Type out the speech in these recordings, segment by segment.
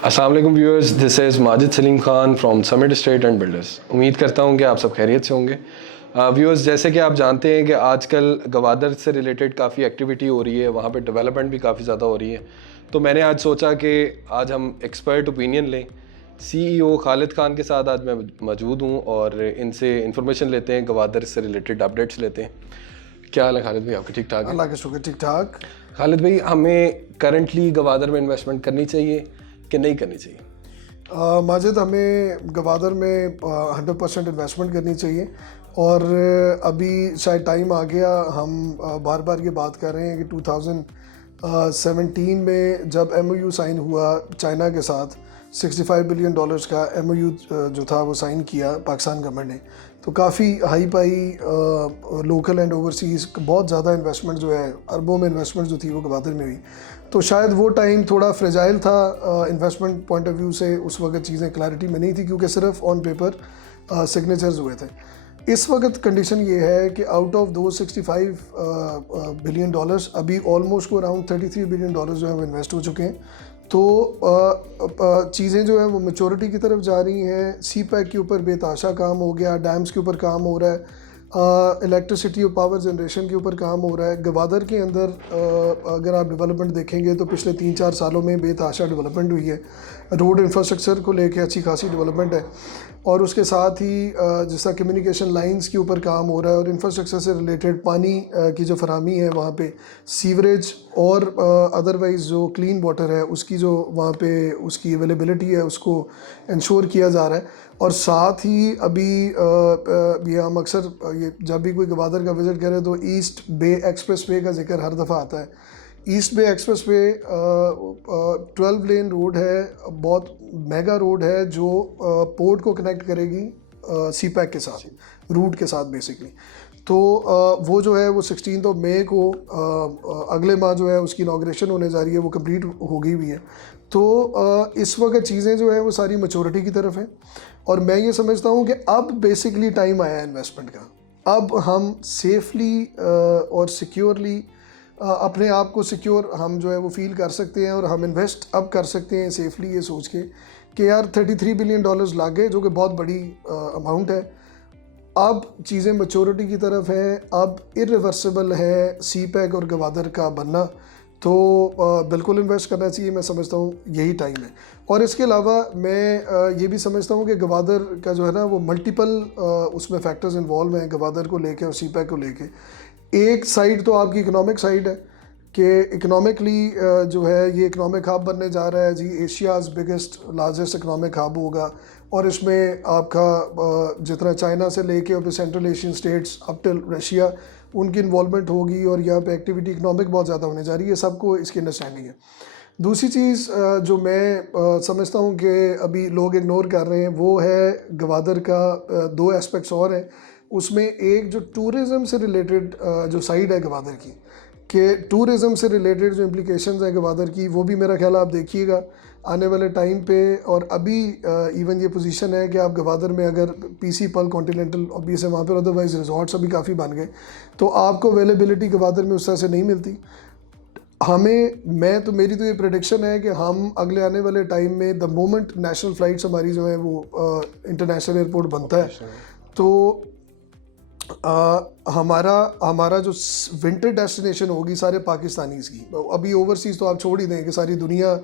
अस्सलाम वालेकुम viewers, this is Majid Salim Khan from summit state and builders. उम्मीद करता हूँ कि आप सब खैरियत से होंगे। व्यूअर्स, जैसे कि आप जानते हैं कि आजकल गवादर से रिलेटेड काफ़ी एक्टिविटी हो रही है, वहाँ पे डेवलपमेंट भी काफ़ी ज़्यादा हो रही है। तो मैंने आज सोचा कि आज हम एक्सपर्ट ओपिनियन लें। CEO खालिद खान के साथ आज मैं मौजूद हूँ और इनसे इंफॉर्मेशन लेते हैं, गवादर से रिलेटेड अपडेट्स लेते हैं। क्या हाल है खालिद भाई, आपके ठीक ठाक है? अल्लाह का शुक्र, ठीक ठाक। खालिद भाई, हमें करंटली गवादर में इन्वेस्टमेंट करनी चाहिए कि नहीं करनी चाहिए? माजिद, हमें गवादर में 100% इन्वेस्टमेंट करनी चाहिए। और अभी शायद टाइम आ गया, हम बार बार ये बात कर रहे हैं कि 2017 में जब MOU साइन हुआ चाइना के साथ, $65 बिलियन का MOU जो था वो साइन किया पाकिस्तान गवर्नमेंट ने। तो काफ़ी high pi local and overseas बहुत ज़्यादा इन्वेस्टमेंट जो है, अरबों में इन्वेस्टमेंट जो थी वो गवादर में हुई। तो शायद वो टाइम थोड़ा फ्रेजाइल था इन्वेस्टमेंट पॉइंट ऑफ व्यू से। उस वक्त चीज़ें क्लैरिटी में नहीं थी क्योंकि सिर्फ ऑन पेपर सिग्नेचर्स हुए थे। इस वक्त कंडीशन ये है कि आउट ऑफ दो $65 बिलियन अभी ऑलमोस्ट को अराउंड $33 बिलियन जो है वो इन्वेस्ट हो चुके हैं। तो चीज़ें जो है वो मेचोरिटी की तरफ जा रही हैं। CPEC के ऊपर बेताशा काम हो गया, डैम्स के ऊपर काम हो रहा है, इलेक्ट्रिसिटी और पावर जनरेशन के ऊपर काम हो रहा है। गवादर के अंदर अगर आप डेवलपमेंट देखेंगे तो पिछले 3-4 सालों में बेतहाशा डेवलपमेंट हुई है। रोड इंफ्रास्ट्रक्चर को लेके अच्छी खासी डेवलपमेंट है, और उसके साथ ही जैसा कम्युनिकेशन लाइंस के ऊपर काम हो रहा है, और इंफ्रास्ट्रक्चर से रिलेटेड पानी की जो फराहमी है वहाँ पे, सीवरेज और अदरवाइज़ जो क्लीन वाटर है उसकी जो वहाँ पे उसकी अवेलेबिलिटी है उसको इंश्योर किया जा रहा है। और साथ ही अभी ये हम अक्सर ये जब भी कोई गवादर का विज़िट करें तो ईस्ट बे एक्सप्रेस वे का जिक्र हर दफ़ा आता है। ईस्ट बे एक्सप्रेस वे 12 लेन रोड है, बहुत मेगा रोड है जो पोर्ट को कनेक्ट करेगी CPEC के साथ, रूट के साथ बेसिकली। तो वो जो है वो 16 मई को अगले माह जो है उसकी इनॉग्रेशन होने जा रही है, वो कंप्लीट हो गई हुई है। तो इस वक्त चीज़ें जो है वो सारी मैच्योरिटी की तरफ हैं, और मैं ये समझता हूँ कि अब बेसिकली टाइम आया है इन्वेस्टमेंट का। अब हम सेफली और सिक्योरली अपने आप को सिक्योर हम जो है वो फील कर सकते हैं, और हम इन्वेस्ट अब कर सकते हैं सेफली ये सोच के कि यार $33 बिलियन लाग गए, जो कि बहुत बड़ी अमाउंट है। अब चीज़ें मैच्योरिटी की तरफ हैं, अब इरिवर्सिबल है CPEC और गवादर का बनना। तो बिल्कुल इन्वेस्ट करना चाहिए, मैं समझता हूँ यही टाइम है। और इसके अलावा मैं ये भी समझता हूँ कि गवादर का जो है ना वो मल्टीपल उसमें फैक्टर्स इन्वॉल्व हैं गवादर को लेके और CPEC को लेके। एक साइड तो आपकी इकोनॉमिक साइड है कि इकोनॉमिकली जो है ये इकोनॉमिक हब बनने जा रहा है जी, Asia's biggest largest economic hub होगा। और इसमें आपका जितना चाइना से लेके और Central Asian states up till Russia, उनकी इन्वॉल्वमेंट होगी, और यहाँ पे एक्टिविटी इकोनॉमिक बहुत ज़्यादा होने जा रही है, सबको इसकी अंडरस्टैंडिंग है। दूसरी चीज़ जो मैं समझता हूँ कि अभी लोग इग्नोर कर रहे हैं, वो है गवादर का दो एस्पेक्ट्स और हैं। उसमें एक जो टूरिज़म से रिलेटेड जो साइड है गवादर की, कि टूरिज़म से रिलेटेड जो इम्प्लिकेशंस हैं गवादर की, वो भी मेरा ख्याल आप देखिएगा आने वाले टाइम पे। और अभी इवन ये पोजीशन है कि आप गवादर में अगर PC पर्ल कॉन्टिनेंटल ऑब्वियस है वहाँ पर, अदरवाइज रिजॉर्ट्स अभी काफ़ी बन गए, तो आपको अवेलेबिलिटी गवादर में उस तरह से नहीं मिलती। मेरी तो ये प्रेडिक्शन है कि हम अगले आने वाले टाइम में द मोमेंट नेशनल फ़्लाइट्स हमारी जो है वो इंटरनेशनल एयरपोर्ट बनता है, तो हमारा जो विंटर डेस्टिनेशन होगी सारे पाकिस्तानीज़ की। अभी ओवरसीज़ तो आप छोड़ ही दें कि सारी दुनिया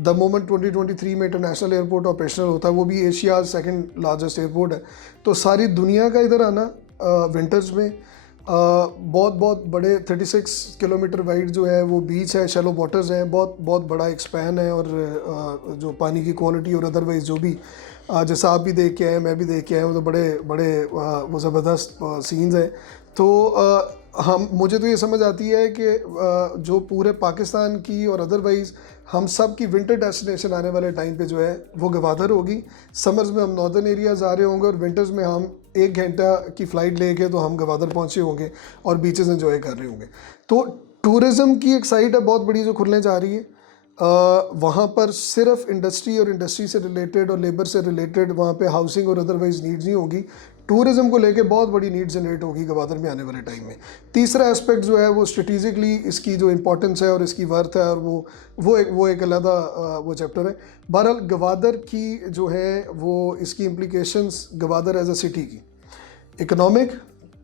द मोमेंट 2023 में इंटरनेशनल एयरपोर्ट ऑपरेशनल होता है, वो भी एशिया सेकंड लार्जेस्ट एयरपोर्ट है। तो सारी दुनिया का इधर आना विंटर्स में बहुत बहुत बड़े 36 किलोमीटर वाइड जो है वो बीच है, शैलो वाटर्स हैं, बहुत बहुत बड़ा एक स्पैन है। और जो पानी की क्वालिटी और अदरवाइज़ जो भी जैसा आप भी देख के आए, मैं भी देख के आया हूँ, तो बड़े बड़े वो ज़बरदस्त सीन्स हैं। तो मुझे तो ये समझ आती है कि जो पूरे पाकिस्तान की और अदरवाइज़ हम सब की विंटर डेस्टिनेशन आने वाले टाइम पे जो है वो गवादर होगी। समर्स में हम नॉर्दर्न एरियाज़ आ रहे होंगे, और विंटर्स में हम 1 घंटा की फ़्लाइट लेके तो हम गवादर पहुँचे होंगे और बीचेस एंजॉय कर रहे होंगे। तो टूरिज़म की एक साइड है बहुत बड़ी जो खुलने जा रही है। वहाँ पर सिर्फ इंडस्ट्री और इंडस्ट्री से रिलेटेड और लेबर से रिलेटेड वहाँ पे हाउसिंग और अदरवाइज नीड्स नहीं होगी। टूरिज़्म को लेके बहुत बड़ी नीड जनरेट होगी गवादर में आने वाले टाइम में। तीसरा एस्पेक्ट जो है वो स्ट्रेटिजिकली इसकी जो इम्पोर्टेंस है और इसकी वर्थ है, और वो एक अलग वो चैप्टर है। बहरहाल गवादर की जो है वो इसकी implications Gwadar as a city की इकोनॉमिक,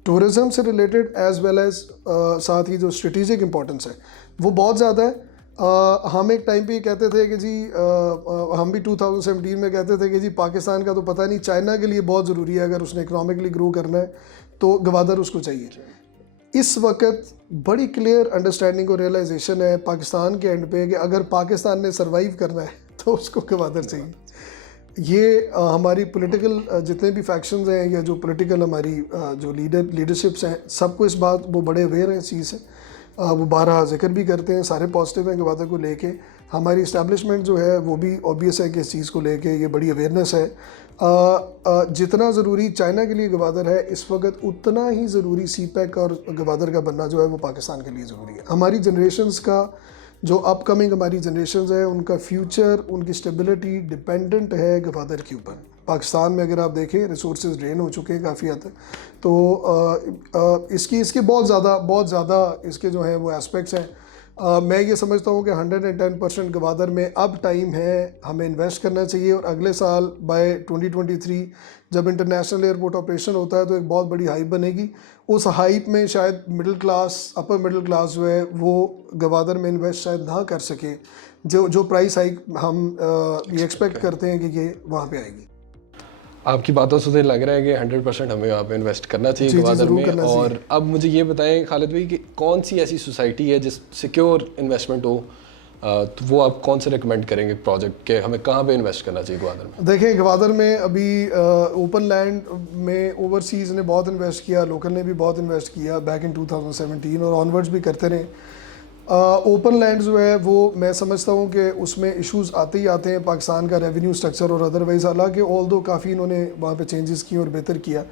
टूरिज़्म से रिलेटेड एज वेल एज साथ ही जो स्ट्रेटिजिक इम्पोर्टेंस है वो बहुत ज़्यादा है। हम एक टाइम पे कहते थे कि जी हम भी 2017 में कहते थे कि जी पाकिस्तान का तो पता नहीं, चाइना के लिए बहुत ज़रूरी है, अगर उसने इकोनॉमिकली ग्रो करना है तो गवादर उसको चाहिए। इस वक्त बड़ी क्लियर अंडरस्टैंडिंग और रियलाइजेशन है पाकिस्तान के एंड पे कि अगर पाकिस्तान ने सर्वाइव करना है तो उसको गवादर चाहिए। ये हमारी पॉलिटिकल जितने भी फैक्शंस हैं या जो पॉलिटिकल हमारी जो लीडरशिप्स हैं, सबको इस बात वो बड़े अवेयर हैं इस चीज़ से। वो बारहा जिक्र भी करते हैं, सारे पॉजिटिव हैं गवादर को लेके। हमारी इस्टेब्लिशमेंट जो है वो भी ऑब्वियस है कि इस चीज़ को लेके ये बड़ी अवेयरनेस है। जितना ज़रूरी चाइना के लिए गवादर है इस वक्त, उतना ही ज़रूरी सीपैक और गवादर का बनना जो है वो पाकिस्तान के लिए ज़रूरी है। हमारी जनरेशन्स का जो अपकमिंग हमारी जनरेशन्स है उनका फ्यूचर, उनकी स्टेबिलिटी डिपेंडेंट है गवादर के ऊपर। पाकिस्तान में अगर आप देखें रिसोर्सेज ड्रेन हो चुके हैं काफ़ी हद तक, तो इसके बहुत ज़्यादा इसके जो हैं वो एस्पेक्ट्स हैं। मैं ये समझता हूँ कि 110% गवादर में अब टाइम है हमें इन्वेस्ट करना चाहिए, और अगले साल बाय 2023 जब इंटरनेशनल एयरपोर्ट ऑपरेशन होता है तो एक बहुत बड़ी हाइप बनेगी। उस हाइप में शायद middle class, upper middle class जो है वो गवादर में इन्वेस्ट शायद ना कर सके, जो प्राइस हाइक हम ये एक्सपेक्ट करते हैं कि ये वहाँ पे आएगी। आपकी बातों से तो लग रहा है कि 100% हमें यहाँ पे इन्वेस्ट करना चाहिए गवादर में। और अब मुझे ये बताएं खालिद भाई कि कौन सी ऐसी सोसाइटी है जिस सिक्योर इन्वेस्टमेंट हो, तो वो आप कौन से रिकमेंड करेंगे प्रोजेक्ट के, हमें कहाँ पे इन्वेस्ट करना चाहिए गवादर में? देखिए गवादर में अभी ओपन लैंड में ओवरसीज़ ने बहुत इन्वेस्ट किया, लोकल ने भी बहुत इन्वेस्ट किया बैक इन 2017 और ऑनवर्ड्स भी करते रहे। ओपन लैंड जो है वो मैं समझता हूँ कि उसमें इश्यूज़ आते ही आते हैं, पाकिस्तान का रेवेन्यू स्ट्रक्चर और अदरवाइज़, हालांकि ऑल दो काफ़ी इन्होंने वहाँ पे चेंजेस किए और बेहतर किया।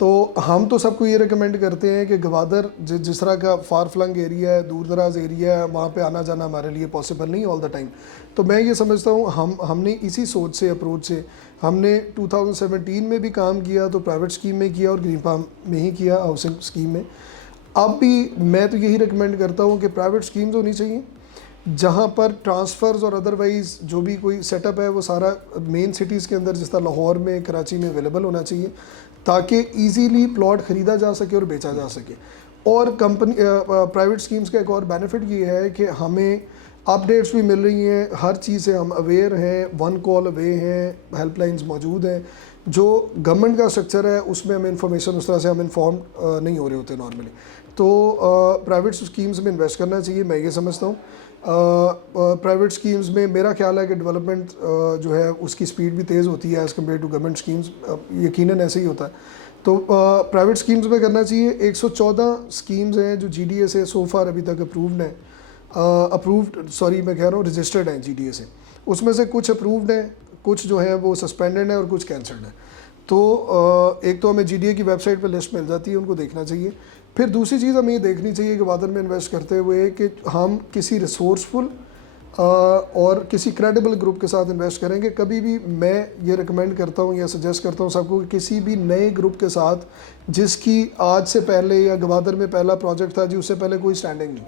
तो हम तो सबको ये रिकमेंड करते हैं कि गवादर जिस तरह का फार फ्लंग एरिया है, दूर दराज एरिया है, वहाँ पे आना जाना हमारे लिए पॉसिबल नहीं ऑल द टाइम। तो मैं ये समझता हूँ हमने इसी सोच से, अप्रोच से हमने 2017 में भी काम किया तो प्राइवेट स्कीम में किया और ग्रीन पाम में ही किया, हाउसिंग स्कीम में। अब भी मैं तो यही रिकमेंड करता हूँ कि प्राइवेट स्कीम्स होनी चाहिए जहाँ पर ट्रांसफ़र्स और अदरवाइज़ जो भी कोई सेटअप है वो सारा मेन सिटीज़ के अंदर जिस तरह लाहौर में, कराची में अवेलेबल होना चाहिए, ताकि इजीली प्लॉट ख़रीदा जा सके और बेचा जा सके। और कंपनी प्राइवेट स्कीम्स का एक और बेनिफिट ये है कि हमें अपडेट्स भी मिल रही हैं, हर चीज़ से हम अवेयर हैं, वन कॉल अवे हैं, हेल्पलाइंस मौजूद हैं। जो गवर्नमेंट का स्ट्रक्चर है उसमें हमें इंफॉर्मेशन उस तरह से हम इन्फॉर्म नहीं हो रहे होते नॉर्मली। तो प्राइवेट स्कीम्स में इन्वेस्ट करना चाहिए, मैं ये समझता हूँ। प्राइवेट स्कीम्स में मेरा ख्याल है कि डेवलपमेंट जो है उसकी स्पीड भी तेज़ होती है as compare to government schemes, यकीनन ऐसे ही होता है। तो प्राइवेट स्कीम्स में करना चाहिए। 114 स्कीम्स हैं जो GDA से सो फार अभी तक अप्रूव्ड हैं, मैं कह रहा हूँ रजिस्टर्ड हैं GDA से। उसमें से कुछ अप्रूव्ड हैं, कुछ जो है वो सस्पेंडेड है और कुछ कैंसल्ड है। तो एक तो हमें GDA की वेबसाइट पर लिस्ट मिल जाती है, उनको देखना चाहिए। फिर दूसरी चीज़ हमें ये देखनी चाहिए गवादर में इन्वेस्ट करते हुए कि हम किसी रिसोर्सफुल और किसी क्रेडिबल ग्रुप के साथ इन्वेस्ट करेंगे। कभी भी मैं ये रिकमेंड करता हूँ या सजेस्ट करता हूँ सबको कि किसी भी नए ग्रुप के साथ जिसकी आज से पहले या गवादर में पहला प्रोजेक्ट था जी उससे पहले कोई स्टैंडिंग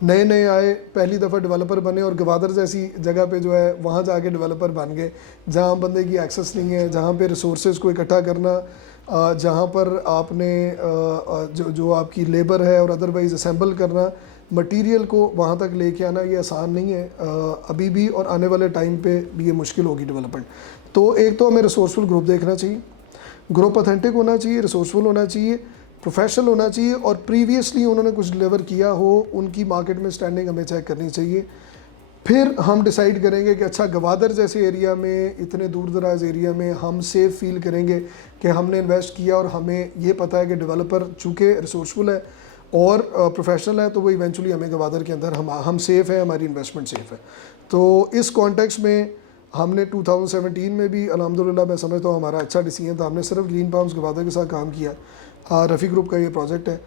नहीं, नए आए, पहली दफ़ा डेवलपर बने और गवादर जैसी जगह पे जो है वहाँ जाके डेवलपर बन गए जहाँ बंदे की एक्सेस नहीं है, जहाँ पे रिसोर्सेज को इकट्ठा करना, जहाँ पर आपने जो आपकी लेबर है और अदरवाइज़ असेंबल करना, मटेरियल को वहाँ तक लेके आना ये आसान नहीं है अभी भी, और आने वाले टाइम पे भी ये मुश्किल होगी डेवलपमेंट। तो एक तो हमें रिसोर्सफुल ग्रुप देखना चाहिए, ग्रुप ऑथेंटिक होना चाहिए, रिसोर्सफुल होना चाहिए, प्रोफेशनल होना चाहिए और प्रीवियसली उन्होंने कुछ डिलीवर किया हो, उनकी मार्केट में स्टैंडिंग हमें चेक करनी चाहिए। फिर हम डिसाइड करेंगे कि अच्छा गवादर जैसे एरिया में, इतने दूर दराज एरिया में हम सेफ़ फील करेंगे कि हमने इन्वेस्ट किया और हमें ये पता है कि डेवलपर चूँकि रिसोर्सफुल है और प्रोफेशनल है तो वो इवेंचुअली हमें गवादर के अंदर हम सेफ़ है, हमारी इन्वेस्टमेंट सेफ़ है। तो इस कॉन्टेक्स्ट में हमने 2017 में भी अल्हम्दुलिल्लाह मैं समझता हूँ हमारा अच्छा डिसीजन था, हमने सिर्फ ग्रीन पाम्स गवादर के साथ काम किया। रफ़ी ग्रुप का ये प्रोजेक्ट है।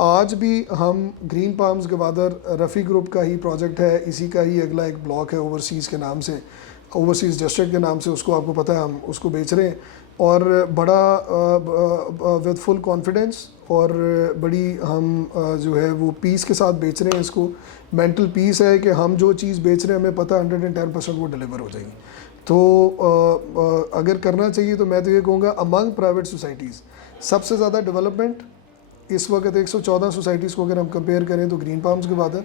आज भी हम green palms Gwadar Rafi group का ही प्रोजेक्ट है, इसी का ही अगला एक ब्लॉक है ओवरसीज़ के नाम से, ओवरसीज़ डिस्ट्रिक्ट के नाम से उसको आपको पता है हम उसको बेच रहे हैं, और बड़ा विद फुल कॉन्फिडेंस और बड़ी हम जो है वो पीस के साथ बेच रहे हैं इसको। मेंटल पीस है कि हम जो चीज़ बेच रहे हैं हमें पता है 110% वो डिलीवर हो जाएगी। तो अगर करना चाहिए तो मैं तो ये कहूँगा अमंग प्राइवेट सोसाइटीज़ सबसे ज़्यादा डेवलपमेंट इस वक्त 114 सोसाइटीज़ को अगर हम कंपेयर करें तो ग्रीन पाम्स के बाद है,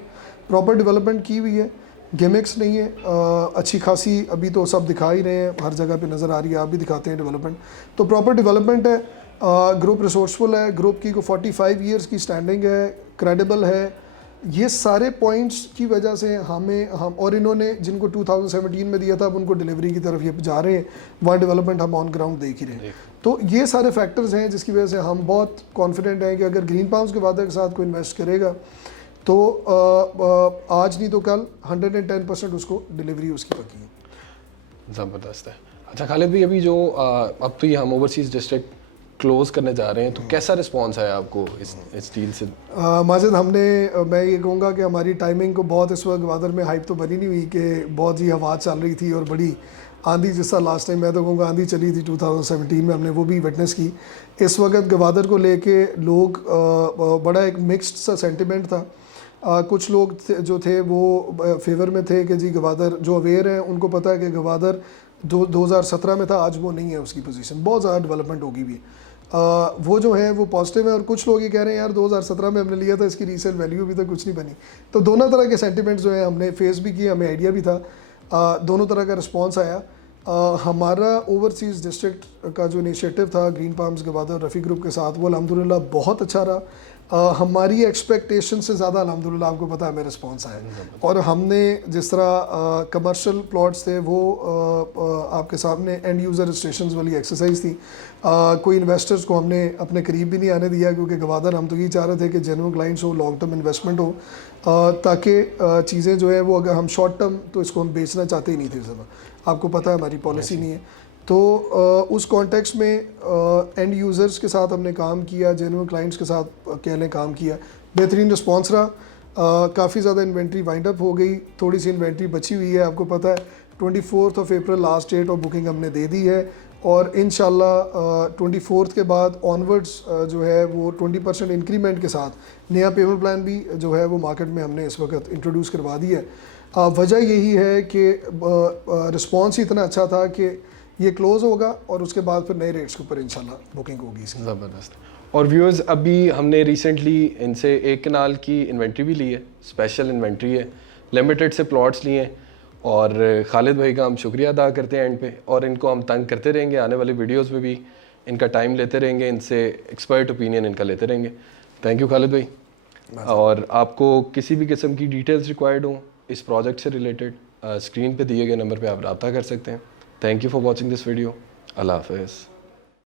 प्रॉपर डेवलपमेंट की हुई है, गिमिक्स नहीं है, अच्छी खासी अभी तो सब दिखा ही रहे हैं, हर जगह पे नज़र आ रही है, आप भी दिखाते हैं डेवलपमेंट, तो प्रॉपर डेवलपमेंट है। ग्रुप रिसोर्सफुल है, ग्रुप की को 45 ईयर्स की स्टैंडिंग है, क्रेडिबल है। ये सारे पॉइंट्स की वजह से हम और इन्होंने जिनको 2017 में दिया था अब उनको डिलीवरी की तरफ ये जा रहे हैं, वहाँ डेवलपमेंट हम ऑन ग्राउंड देख ही रहे हैं। तो ये सारे फैक्टर्स हैं जिसकी वजह से हम बहुत कॉन्फिडेंट हैं कि अगर ग्रीन पाम्स के वादे के साथ कोई इन्वेस्ट करेगा तो आज नहीं तो कल 110% उसको डिलीवरी उसकी पक्की है। ज़बरदस्त है। अच्छा खालिद भाई, अभी जो अब तो ये हम ओवरसीज़ डिस्ट्रिक्ट क्लोज करने जा रहे हैं, तो कैसा रिस्पांस है आपको इस डील से? माजिद, मैं ये कहूँगा कि हमारी टाइमिंग को बहुत इस वक्त गवादर में हाइप तो बनी नहीं हुई कि बहुत ही हवा चल रही थी और बड़ी आंधी, जिसका लास्ट टाइम मैं तो कहूँगा आंधी चली थी 2017 में, हमने वो भी विटनेस की। इस वक्त गवादर को लेके लोग बड़ा एक मिक्स्ड सा सेंटिमेंट था। कुछ लोग जो थे वो फेवर में थे कि जी गवादर, जो अवेयर हैं उनको पता है कि गवादर 2017 में था, आज वो नहीं है, उसकी पोजीशन बहुत ज़्यादा डेवलपमेंट होगी भी। वो जो है वो पॉजिटिव है, और कुछ लोग ये कह रहे हैं यार 2017 में हमने लिया था, इसकी रीसेल वैल्यू भी तो कुछ नहीं बनी। तो दोनों तरह के सेंटिमेंट्स जो है हमने फेस भी किए, हमें आइडिया भी था, दोनों तरह का रिस्पॉन्स आया। हमारा ओवरसीज़ डिस्ट्रिक्ट का जो इनिशिएटिव था green palms Gwadar Rafi group के साथ, वो अल्हम्दुलिल्लाह बहुत अच्छा रहा। हमारी एक्सपेक्टेशन से ज़्यादा अल्हम्दुलिल्लाह आपको पता है हमें रिस्पॉन्स आया, और हमने जिस तरह कमर्शियल प्लॉट्स थे वो आपके सामने एंड यूज़र रजिस्ट्रेशन वाली एक्सरसाइज थी। कोई इन्वेस्टर्स को हमने अपने करीब भी नहीं आने दिया, क्योंकि गवादर हम तो ये चाह रहे थे कि जेन्युइन क्लाइंट्स हो, लॉन्ग टर्म इन्वेस्टमेंट हो, ताकि चीज़ें जो है वो अगर हम शॉर्ट टर्म तो इसको हम बेचना चाहते ही नहीं थे ज़रा, आपको पता है हमारी पॉलिसी नहीं है। तो उस कॉन्टेक्स्ट में एंड यूज़र्स के साथ हमने काम किया, जेन्युइन क्लाइंट्स के साथ कहने काम किया, बेहतरीन रिस्पॉन्स रहा। काफ़ी ज़्यादा इन्वेंट्री वाइंड अप हो गई, थोड़ी सी इन्वेंट्री बची हुई है, आपको पता है 24 अप्रैल लास्ट डेट और बुकिंग हमने दे दी है, और इंशाल्लाह 24 के बाद ऑनवर्ड्स जो है वो 20% इंक्रीमेंट के साथ नया पेमेंट प्लान भी जो है वो मार्केट में हमने इस वक्त इंट्रोड्यूस करवा दी है। वजह यही है कि रिस्पॉन्स ही इतना अच्छा था कि ये क्लोज़ होगा और उसके बाद फिर नए रेट्स के ऊपर इंशाल्लाह बुकिंग होगी इसकी। ज़बरदस्त। और व्यूअर्स, अभी हमने रिसेंटली इनसे 1 कनाल की इन्वेंट्री भी ली है, स्पेशल इन्वेंट्री है, लिमिटेड से प्लॉट्स लिए हैं, और खालिद भाई का हम शुक्रिया अदा करते हैं एंड पे, और इनको हम तंग करते रहेंगे, आने वाली वीडियोस में भी इनका टाइम लेते रहेंगे, इनसे एक्सपर्ट ओपिनियन इनका लेते रहेंगे। थैंक यू खालिद भाई। और आपको किसी भी किस्म की डिटेल्स रिक्वायर्ड हो इस प्रोजेक्ट से रिलेटेड, स्क्रीन पे दिए गए नंबर पे आप रब्ता कर सकते हैं। Thank you for watching this video. अल्लाह हाफ़िज़।